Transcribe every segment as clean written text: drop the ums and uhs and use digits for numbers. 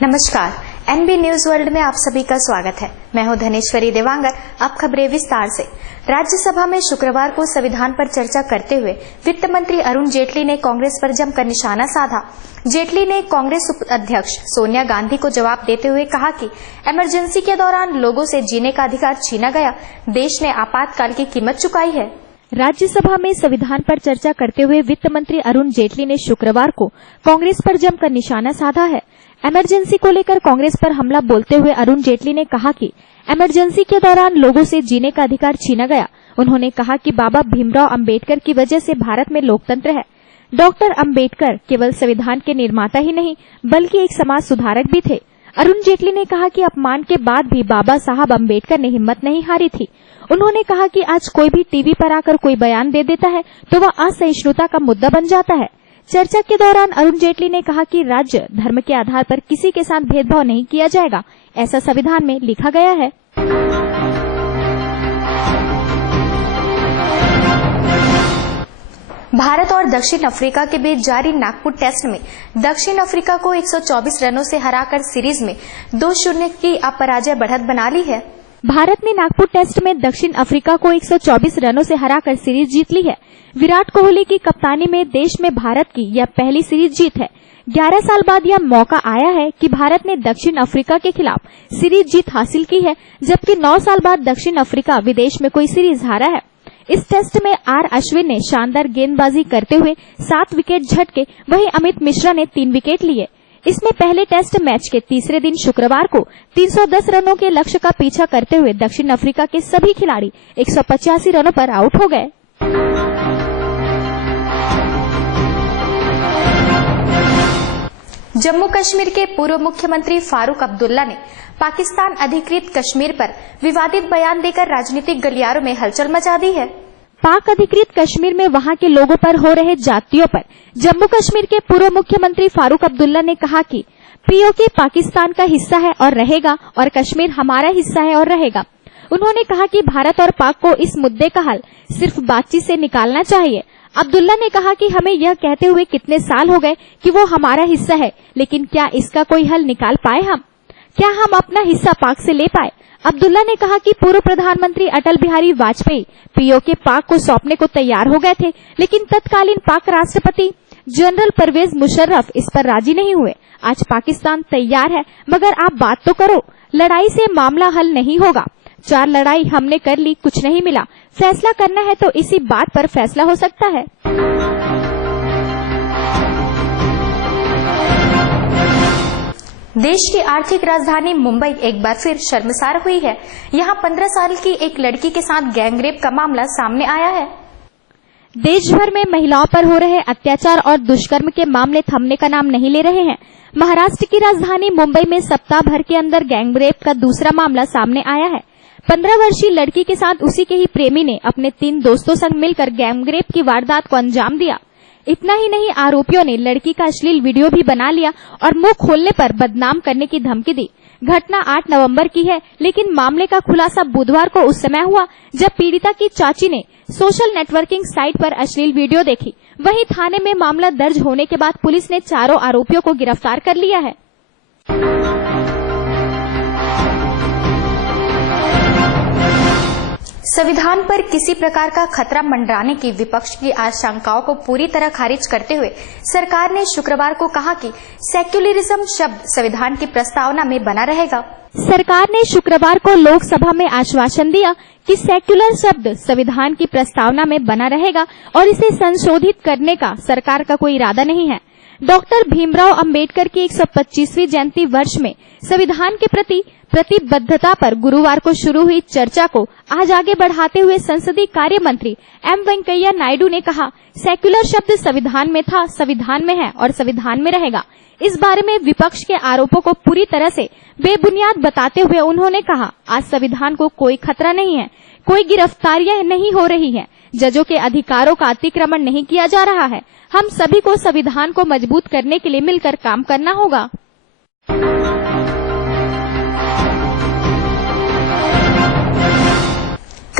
नमस्कार, NB news world में आप सभी का स्वागत है। मैं हूं धनेश्वरी देवांगर। अब खबरें विस्तार से। राज्यसभा में शुक्रवार को संविधान पर चर्चा करते हुए वित्त मंत्री अरुण जेटली ने कांग्रेस पर जमकर निशाना साधा। जेटली ने कांग्रेस अध्यक्ष सोनिया गांधी को जवाब देते हुए कहा कि इमरजेंसी के दौरान लोगों से जीने का अधिकार छीना गया। देश ने आपातकाल की कीमत चुकाई है। राज्यसभा में संविधान पर चर्चा करते हुए वित्त मंत्री अरुण जेटली ने शुक्रवार को कांग्रेस पर जमकर निशाना साधा है। इमरजेंसी को लेकर कांग्रेस पर हमला बोलते हुए अरुण जेटली ने कहा कि इमरजेंसी के दौरान लोगों से जीने का अधिकार छीना गया। उन्होंने कहा कि बाबा भीमराव अंबेडकर की वजह से भारत में लोकतंत्र है। डॉक्टर अंबेडकर केवल संविधान के निर्माता ही नहीं बल्कि एक समाज सुधारक भी थे। अरुण जेटली ने कहा कि अपमान के बाद भी बाबा साहब अंबेडकर ने हिम्मत नहीं हारी थी। उन्होंने कहा कि आज कोई भी टीवी पर आकर कोई बयान दे देता है तो वह असहिष्णुता का मुद्दा बन जाता है। चर्चा के दौरान अरुण जेटली ने कहा कि राज्य धर्म के आधार पर किसी के साथ भेदभाव नहीं किया जाएगा, ऐसा संविधान में लिखा गया है। भारत और दक्षिण अफ्रीका के बीच जारी नागपुर टेस्ट में दक्षिण अफ्रीका को 124 रनों से हराकर सीरीज में 2-0 की अपराजय बढ़त बना ली है। भारत ने नागपुर टेस्ट में दक्षिण अफ्रीका को 124 रनों से हराकर सीरीज जीत ली है। विराट कोहली की कप्तानी में देश में भारत की यह पहली सीरीज जीत है। 11 साल बाद यह मौका आया है कि भारत ने दक्षिण अफ्रीका के खिलाफ सीरीज जीत हासिल की है, जबकि 9 साल बाद दक्षिण अफ्रीका विदेश में कोई सीरीज हारा है। इस टेस्ट में आर अश्विन ने शानदार गेंदबाजी करते हुए 7 विकेट झटके, वहीं अमित मिश्रा ने 3 विकेट लिए। इसमें पहले टेस्ट मैच के तीसरे दिन शुक्रवार को 310 रनों के लक्ष्य का पीछा करते हुए दक्षिण अफ्रीका के सभी खिलाड़ी 185 रनों पर आउट हो गए। जम्मू कश्मीर के पूर्व मुख्यमंत्री फारूक अब्दुल्ला ने पाकिस्तान अधिकृत कश्मीर पर विवादित बयान देकर राजनीतिक गलियारों में हलचल मचा दी है। पाक अधिकृत कश्मीर में वहां के लोगों पर हो रहे जातियों पर जम्मू कश्मीर के पूर्व मुख्यमंत्री फारूक अब्दुल्ला ने कहा कि पीओके पाकिस्तान का हिस्सा है और रहेगा और कश्मीर हमारा हिस्सा है और रहेगा। उन्होंने कहा कि भारत और पाक को इस मुद्दे का हल सिर्फ बातचीत से निकालना चाहिए। अब्दुल्ला ने कहा कि हमें यह कहते हुए कितने साल हो गए कि वो हमारा हिस्सा है, लेकिन क्या इसका कोई हल निकाल पाए हम? क्या हम अपना हिस्सा पाक से ले पाए? अब्दुल्ला ने कहा कि पूर्व प्रधानमंत्री अटल बिहारी वाजपेयी पीओके पाक को सौंपने को तैयार हो गए थे, लेकिन तत्कालीन पाक राष्ट्रपति जनरल परवेज मुशर्रफ इस पर राजी नहीं हुए। आज पाकिस्तान तैयार है, मगर आप बात तो करो। लड़ाई से मामला हल नहीं होगा। 4 लड़ाई हमने कर ली, कुछ नहीं मिला। फैसला करना है तो इसी बात पर फैसला हो सकता है। देश की आर्थिक राजधानी मुंबई एक बार फिर शर्मसार हुई है। यहां 15 साल की एक लड़की के साथ गैंगरेप का मामला सामने आया है। देश भर में महिलाओं पर हो रहे अत्याचार और दुष्कर्म के मामले थमने का नाम नहीं ले रहे हैं। महाराष्ट्र की राजधानी मुंबई में सप्ताह भर के अंदर गैंगरेप का दूसरा मामला सामने आया है। 15 वर्षीय लड़की के साथ उसी के ही प्रेमी ने अपने 3 दोस्तों संग मिलकर गैंगरेप की वारदात को अंजाम दिया। इतना ही नहीं, आरोपियों ने लड़की का अश्लील वीडियो भी बना लिया और मुंह खोलने पर बदनाम करने की धमकी दी। घटना 8 नवंबर की है, लेकिन मामले का खुलासा बुधवार को उस समय हुआ जब पीड़िता की चाची ने सोशल नेटवर्किंग साइट पर अश्लील वीडियो देखी। वहीं थाने में मामला दर्ज होने के बाद पुलिस ने चारों आरोपियों को गिरफ्तार कर लिया है। संविधान पर किसी प्रकार का खतरा मंडराने की विपक्ष की आशंकाओं को पूरी तरह खारिज करते हुए सरकार ने शुक्रवार को कहा कि सेक्युलरिज्म शब्द संविधान की प्रस्तावना में बना रहेगा। सरकार ने शुक्रवार को लोकसभा में आश्वासन दिया कि सेक्युलर शब्द संविधान की प्रस्तावना में बना रहेगा और इसे संशोधित करने का सरकार का कोई इरादा नहीं है। डॉक्टर भीमराव अंबेडकर की 125वीं जयंती वर्ष में संविधान के प्रति प्रतिबद्धता पर गुरुवार को शुरू हुई चर्चा को आज आगे बढ़ाते हुए संसदीय कार्य मंत्री एम वेंकैया नायडू ने कहा, सेक्युलर शब्द संविधान में था, संविधान में है और संविधान में रहेगा। इस बारे में विपक्ष के आरोपों को पूरी तरह से बेबुनियाद बताते हुए उन्होंने कहा, आज संविधान को कोई खतरा नहीं है, कोई गिरफ्तारियां नहीं हो रही हैं, जजों के अधिकारों का अतिक्रमण नहीं किया जा रहा है। हम सभी को संविधान को मजबूत करने के लिए मिलकर काम करना होगा।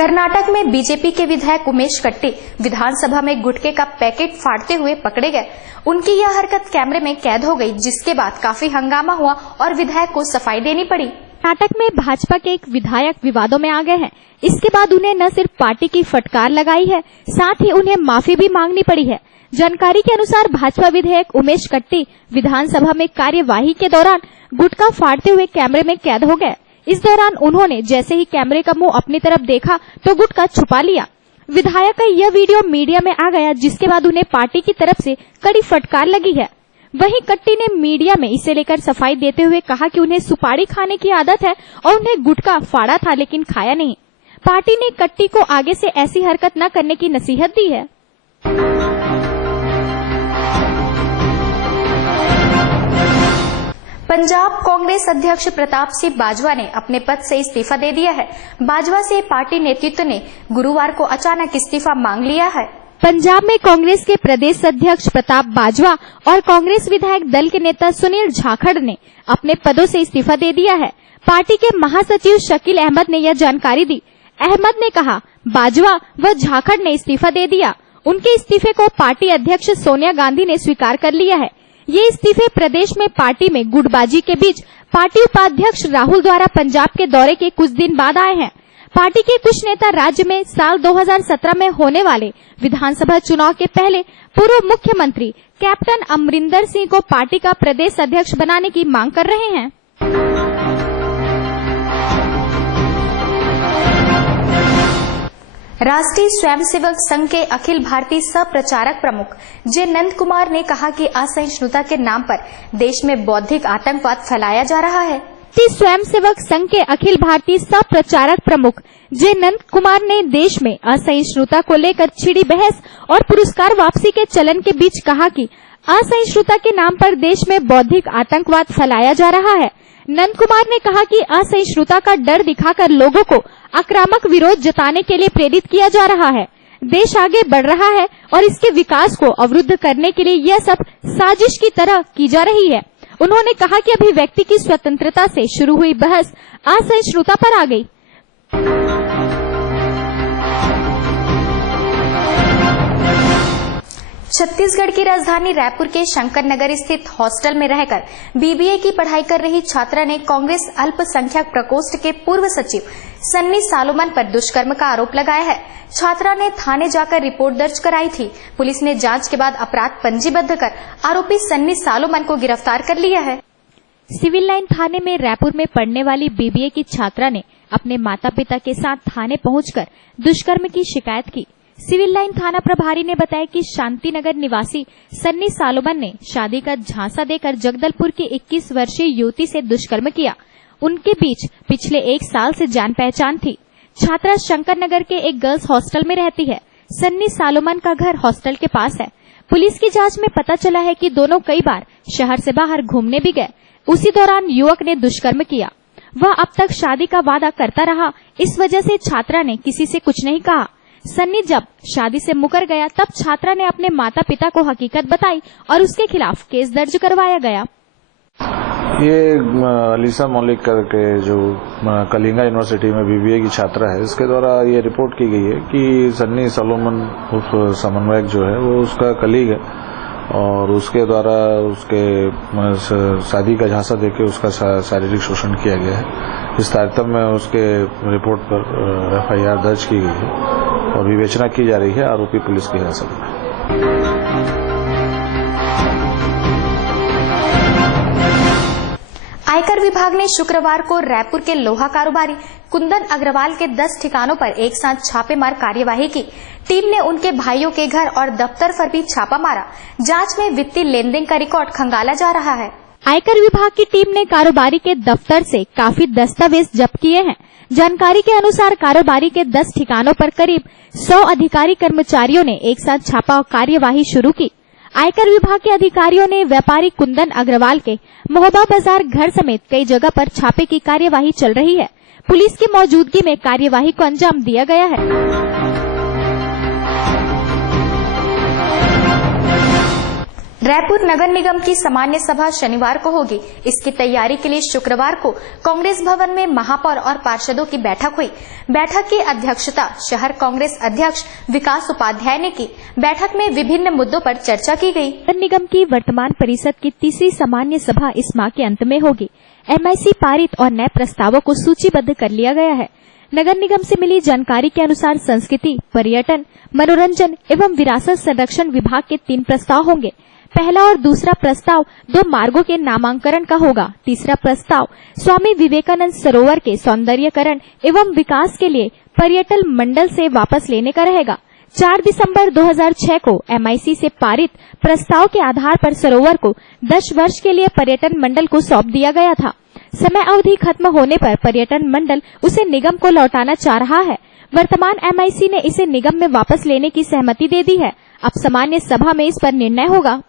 कर्नाटक में बीजेपी के विधायक उमेश कट्टी विधानसभा में गुटखे का पैकेट फाड़ते हुए पकड़े गए। उनकी यह हरकत कैमरे में कैद हो गई, जिसके बाद काफी हंगामा हुआ और विधायक को सफाई देनी पड़ी। कर्नाटक में भाजपा के एक विधायक विवादों में आ गए हैं। इसके बाद उन्हें न सिर्फ पार्टी की फटकार लगाई है, साथ ही उन्हें माफी भी मांगनी पड़ी है। जानकारी के अनुसार भाजपा विधायक उमेश कट्टी विधानसभा में कार्यवाही के दौरान गुटखा फाड़ते हुए कैमरे में कैद हो गए। इस दौरान उन्होंने जैसे ही कैमरे का मुंह अपनी तरफ देखा तो गुटखा छुपा लिया। विधायक का यह वीडियो मीडिया में आ गया, जिसके बाद उन्हें पार्टी की तरफ से कड़ी फटकार लगी है। वहीं कट्टी ने मीडिया में इसे लेकर सफाई देते हुए कहा कि उन्हें सुपारी खाने की आदत है और उन्हें गुटखा फाड़ा था लेकिन खाया नहीं। पार्टी ने कट्टी को आगे से ऐसी हरकत न करने की नसीहत दी है। पंजाब कांग्रेस अध्यक्ष प्रताप सिंह बाजवा ने अपने पद से इस्तीफा दे दिया है। बाजवा से पार्टी नेतृत्व ने गुरुवार को अचानक इस्तीफा मांग लिया है। पंजाब में कांग्रेस के प्रदेश अध्यक्ष प्रताप बाजवा और कांग्रेस विधायक दल के नेता सुनील जाखड़ ने अपने पदों से इस्तीफा दे दिया है। पार्टी के महासचिव शकील अहमद ने यह जानकारी दी। अहमद ने कहा, बाजवा व जाखड़ ने इस्तीफा दे दिया। उनके इस्तीफे को पार्टी अध्यक्ष सोनिया गांधी ने स्वीकार कर लिया है। ये इस्तीफे प्रदेश में पार्टी में गुटबाजी के बीच पार्टी उपाध्यक्ष राहुल द्वारा पंजाब के दौरे के कुछ दिन बाद आए हैं। पार्टी के कुछ नेता राज्य में साल 2017 में होने वाले विधानसभा चुनाव के पहले पूर्व मुख्यमंत्री कैप्टन अमरिंदर सिंह को पार्टी का प्रदेश अध्यक्ष बनाने की मांग कर रहे हैं। राष्ट्रीय स्वयंसेवक संघ के अखिल भारतीय सह प्रचारक प्रमुख जे नंद कुमार ने कहा कि असहिष्णुता के नाम पर देश में बौद्धिक आतंकवाद फैलाया जा रहा है। स्वयंसेवक संघ के अखिल भारतीय सह प्रचारक प्रमुख जे नंद कुमार ने देश में असहिष्णुता को लेकर छिड़ी बहस और पुरस्कार वापसी के चलन के बीच कहा कि असहिष्णुता के नाम पर देश में बौद्धिक आतंकवाद फैलाया जा रहा है। नंद कुमार ने कहा कि असहिष्णुता का डर दिखाकर लोगों को आक्रामक विरोध जताने के लिए प्रेरित किया जा रहा है। देश आगे बढ़ रहा है और इसके विकास को अवरुद्ध करने के लिए यह सब साजिश की तरह की जा रही है। उन्होंने कहा कि अभिव्यक्ति की स्वतंत्रता से शुरू हुई बहस असहिष्णुता पर आ गई। छत्तीसगढ़ की राजधानी रायपुर के शंकर नगर स्थित हॉस्टल में रहकर बीबीए की पढ़ाई कर रही छात्रा ने कांग्रेस अल्पसंख्यक प्रकोष्ठ के पूर्व सचिव सन्नी सालोमन पर दुष्कर्म का आरोप लगाया है। छात्रा ने थाने जाकर रिपोर्ट दर्ज कराई थी। पुलिस ने जांच के बाद अपराध पंजीबद्ध कर आरोपी सन्नी सालोमन को गिरफ्तार कर लिया है। सिविल लाइन थाने में रायपुर में पढ़ने वाली बीबीए की छात्रा ने अपने माता पिता के साथ थाने पहुंचकर दुष्कर्म की शिकायत की। सिविल लाइन थाना प्रभारी ने बताया कि शांति नगर निवासी सन्नी सालोमन ने शादी का झांसा देकर जगदलपुर की 21 वर्षीय युवती से दुष्कर्म किया। उनके बीच पिछले 1 साल से जान पहचान थी। छात्रा शंकर नगर के एक गर्ल्स हॉस्टल में रहती है। सन्नी सालोमन का घर हॉस्टल के पास है। पुलिस की जांच में पता चला है कि दोनों कई बार शहर से बाहर घूमने भी गए। उसी दौरान युवक ने दुष्कर्म किया। वह अब तक शादी का वादा करता रहा। इस वजह से छात्रा ने किसी से कुछ नहीं कहा। सन्नी जब शादी से मुकर गया तब छात्रा ने अपने माता पिता को हकीकत बताई और उसके खिलाफ केस दर्ज करवाया गया। ये अलीसा मौलिक करके जो कलिंगा यूनिवर्सिटी में बीबीए की छात्रा है, इसके द्वारा ये रिपोर्ट की गई है कि सन्नी सालोमन उर्फ समन्वयक जो है वो उसका कलीग है और उसके द्वारा उसके शादी का झांसा देके उसका शारीरिक शोषण किया गया है। इस तारतम्य में उसके रिपोर्ट पर एफआईआर दर्ज की गई है और विवेचना की जा रही है। आरोपी पुलिस की हिरासत में। आयकर विभाग ने शुक्रवार को रायपुर के लोहा कारोबारी कुंदन अग्रवाल के 10 ठिकानों पर एक साथ छापेमार कार्यवाही की। टीम ने उनके भाइयों के घर और दफ्तर पर भी छापा मारा। जांच में वित्तीय लेन देन का रिकॉर्ड खंगाला जा रहा है। आयकर विभाग की टीम ने कारोबारी के दफ्तर से काफी दस्तावेज जब्त किए हैं। जानकारी के अनुसार कारोबारी के 10 ठिकानों पर करीब 100 अधिकारी कर्मचारियों ने एक साथ छापा कार्यवाही शुरू की। आयकर विभाग के अधिकारियों ने व्यापारी कुंदन अग्रवाल के मोहबा बाजार घर समेत कई जगह पर छापे की कार्यवाही चल रही है। पुलिस की मौजूदगी में कार्यवाही को अंजाम दिया गया है। रायपुर नगर निगम की सामान्य सभा शनिवार को होगी। इसकी तैयारी के लिए शुक्रवार को कांग्रेस भवन में महापौर और पार्षदों की बैठक हुई। बैठक की अध्यक्षता शहर कांग्रेस अध्यक्ष विकास उपाध्याय ने की। बैठक में विभिन्न मुद्दों पर चर्चा की गई। नगर निगम की वर्तमान परिषद की तीसरी सामान्य सभा इस माह के अंत में होगी। MIC पारित और नए प्रस्तावों को सूचीबद्ध कर लिया गया है। नगर निगम से मिली जानकारी के अनुसार संस्कृति, पर्यटन, मनोरंजन एवं विरासत संरक्षण विभाग के 3 प्रस्ताव होंगे। पहला और दूसरा प्रस्ताव 2 मार्गों के नामांकन का होगा। तीसरा प्रस्ताव स्वामी विवेकानंद सरोवर के सौंदर्यीकरण एवं विकास के लिए पर्यटन मंडल से वापस लेने का रहेगा। 4 दिसंबर 2006 को MIC से पारित प्रस्ताव के आधार पर सरोवर को 10 वर्ष के लिए पर्यटन मंडल को सौंप दिया गया था। समय अवधि खत्म होने पर पर्यटन मंडल उसे निगम को लौटाना चाह रहा है। वर्तमान MIC ने इसे निगम में वापस लेने की सहमति दे दी है। अब सामान्य सभा में इस पर निर्णय होगा।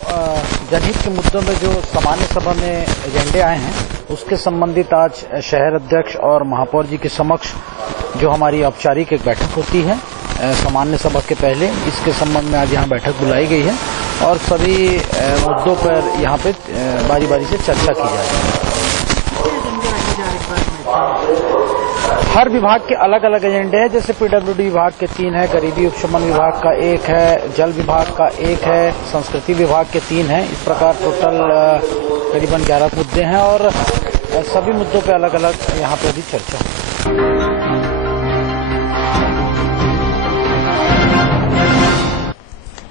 जनहित के मुद्दों में जो सामान्य सभा में एजेंडे आए हैं उसके संबंधित आज शहर अध्यक्ष और महापौर जी के समक्ष जो हमारी औपचारिक एक बैठक होती है सामान्य सभा के पहले, इसके संबंध में आज यहाँ बैठक बुलाई गई है और सभी मुद्दों पर यहाँ पे बारी बारी से चर्चा की जा रही है। हर विभाग के अलग अलग एजेंडे हैं। जैसे PWD विभाग के 3 है, गरीबी उपशमन विभाग का 1 है, जल विभाग का 1 है, संस्कृति विभाग के 3 हैं। इस प्रकार टोटल करीबन 11 मुद्दे हैं और सभी मुद्दों पे अलग अलग यहाँ पे भी चर्चा है।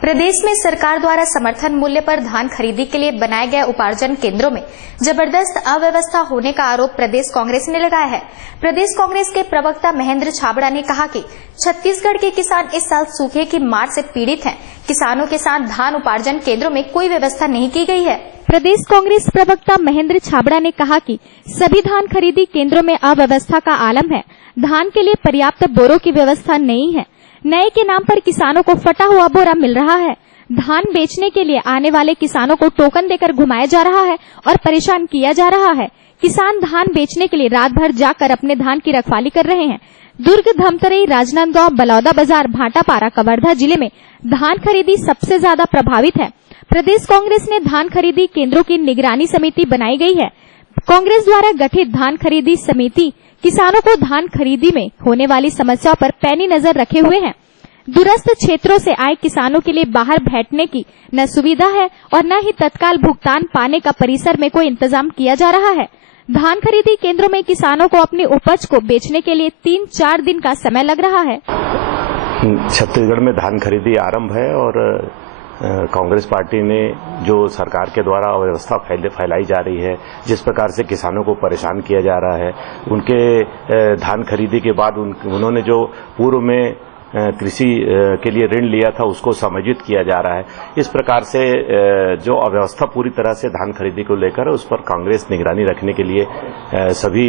प्रदेश में सरकार द्वारा समर्थन मूल्य पर धान खरीदी के लिए बनाए गए उपार्जन केंद्रों में जबरदस्त अव्यवस्था होने का आरोप प्रदेश कांग्रेस ने लगाया है। प्रदेश कांग्रेस के प्रवक्ता महेंद्र छाबड़ा ने कहा कि छत्तीसगढ़ के किसान इस साल सूखे की मार से पीड़ित हैं। किसानों के साथ धान उपार्जन केंद्रों में कोई व्यवस्था नहीं की गई है। प्रदेश कांग्रेस प्रवक्ता महेंद्र छाबड़ा ने कहा कि सभी धान खरीदी केंद्रों में अव्यवस्था का आलम है। धान के लिए पर्याप्त बोरों की व्यवस्था नहीं है। नए के नाम पर किसानों को फटा हुआ बोरा मिल रहा है। धान बेचने के लिए आने वाले किसानों को टोकन देकर घुमाया जा रहा है और परेशान किया जा रहा है। किसान धान बेचने के लिए रात भर जाकर अपने धान की रखवाली कर रहे हैं। दुर्ग, धमतरी, राजनांदगांव, बलौदा बाजार, भाटापारा, कवर्धा जिले में धान खरीदी सबसे ज्यादा प्रभावित है। प्रदेश कांग्रेस ने धान खरीदी केंद्रों की निगरानी समिति बनाई गई है। कांग्रेस द्वारा गठित धान खरीदी समिति किसानों को धान खरीदी में होने वाली समस्याओं पर पैनी नजर रखे हुए हैं। दूरस्थ क्षेत्रों से आए किसानों के लिए बाहर बैठने की न सुविधा है और न ही तत्काल भुगतान पाने का परिसर में कोई इंतजाम किया जा रहा है। धान खरीदी केंद्रों में किसानों को अपनी उपज को बेचने के लिए 3-4 दिन का समय लग रहा है। छत्तीसगढ़ में धान खरीदी आरंभ है और कांग्रेस पार्टी ने जो सरकार के द्वारा अव्यवस्था फैलाई जा रही है, जिस प्रकार से किसानों को परेशान किया जा रहा है, उनके धान खरीदी के बाद उन्होंने जो पूर्व में कृषि के लिए ऋण लिया था उसको समायोजित किया जा रहा है। इस प्रकार से जो अव्यवस्था पूरी तरह से धान खरीदी को लेकर उस पर कांग्रेस निगरानी रखने के लिए सभी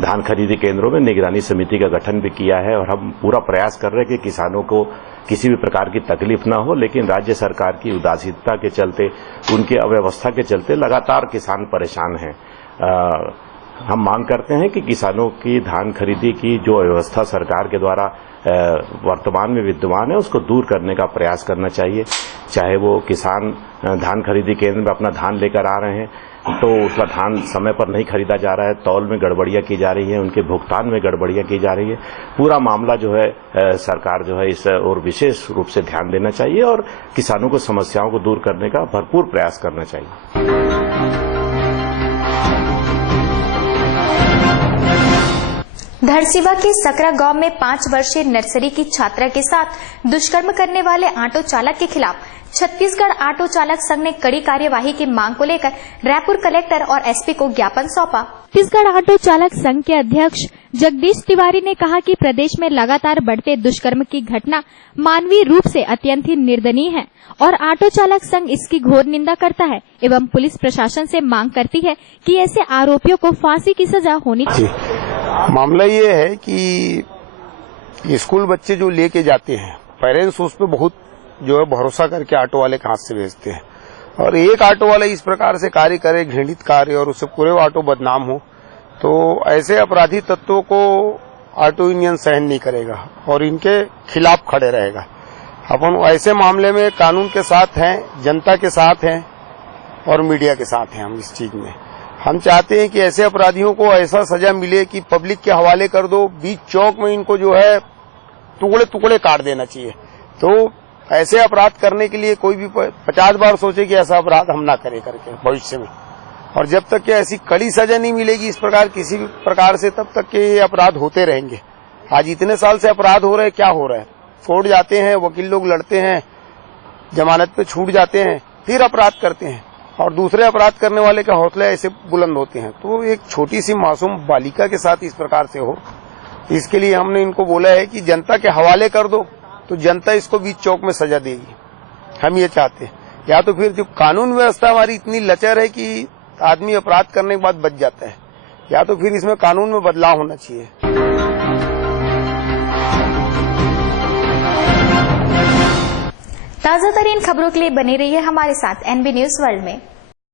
धान खरीदी केंद्रों में निगरानी समिति का गठन भी किया है और हम पूरा प्रयास कर रहे हैं कि किसानों को किसी भी प्रकार की तकलीफ ना हो, लेकिन राज्य सरकार की उदासीनता के चलते, उनके अव्यवस्था के चलते लगातार किसान परेशान हैं। हम मांग करते हैं कि किसानों की धान खरीदी की जो अव्यवस्था सरकार के द्वारा वर्तमान में विद्यमान है उसको दूर करने का प्रयास करना चाहिए। चाहे वो किसान धान खरीदी केंद्र में अपना धान लेकर आ रहे हैं तो उसका धान समय पर नहीं खरीदा जा रहा है, तौल में गड़बड़ियां की जा रही है, उनके भुगतान में गड़बड़ियां की जा रही है। पूरा मामला जो है सरकार जो है इस और विशेष रूप से ध्यान देना चाहिए और किसानों को समस्याओं को दूर करने का भरपूर प्रयास करना चाहिए। धरसीवा के सकरा गांव में 5 वर्षीय नर्सरी की छात्रा के साथ दुष्कर्म करने वाले ऑटो चालक के खिलाफ छत्तीसगढ़ ऑटो चालक संघ ने कड़ी कार्यवाही की मांग को लेकर रायपुर कलेक्टर और एसपी को ज्ञापन सौंपा। छत्तीसगढ़ ऑटो चालक संघ के अध्यक्ष जगदीश तिवारी ने कहा कि प्रदेश में लगातार बढ़ते दुष्कर्म की घटना मानवीय रूप से अत्यंत ही निर्दयनीय है और ऑटो चालक संघ इसकी घोर निंदा करता है एवं पुलिस प्रशासन से मांग करती है कि ऐसे आरोपियों को फांसी की सजा होनी चाहिए। मामला ये है कि स्कूल बच्चे जो लेके जाते हैं, पेरेंट्स उस पर बहुत जो है भरोसा करके ऑटो वाले के हाथ से भेजते हैं और एक ऑटो वाला इस प्रकार से कार्य करे, घृणित कार्य, और उससे पूरे ऑटो बदनाम हो, तो ऐसे अपराधी तत्वों को ऑटो यूनियन सहन नहीं करेगा और इनके खिलाफ खड़े रहेगा। अपन ऐसे मामले में कानून के साथ हैं, जनता के साथ हैं और मीडिया के साथ हैं। हम इस चीज में हम चाहते हैं कि ऐसे अपराधियों को ऐसा सजा मिले कि पब्लिक के हवाले कर दो, बीच चौक में इनको जो है टुकड़े टुकड़े काट देना चाहिए। तो ऐसे अपराध करने के लिए कोई भी 50 बार सोचे कि ऐसा अपराध हम ना करें करके भविष्य में। और जब तक कि ऐसी कड़ी सजा नहीं मिलेगी इस प्रकार किसी भी प्रकार से, तब तक के ये अपराध होते रहेंगे। आज इतने साल से अपराध हो रहे हैं, क्या हो रहा है? कोर्ट जाते हैं, वकील लोग लड़ते हैं, जमानत पे छूट जाते हैं, फिर अपराध करते हैं और दूसरे अपराध करने वाले के हौसले ऐसे बुलंद होते हैं। तो एक छोटी सी मासूम बालिका के साथ इस प्रकार से हो, इसके लिए हमने इनको बोला है कि जनता के हवाले कर दो, तो जनता इसको बीच चौक में सजा देगी। हम ये चाहते हैं। या तो फिर जो कानून व्यवस्था हमारी इतनी लचर है कि आदमी अपराध करने के बाद बच जाता है, या तो फिर इसमें कानून में बदलाव होना चाहिए। ताजा तरीन खबरों के लिए बने रहिए हमारे साथ एनबी न्यूज वर्ल्ड में।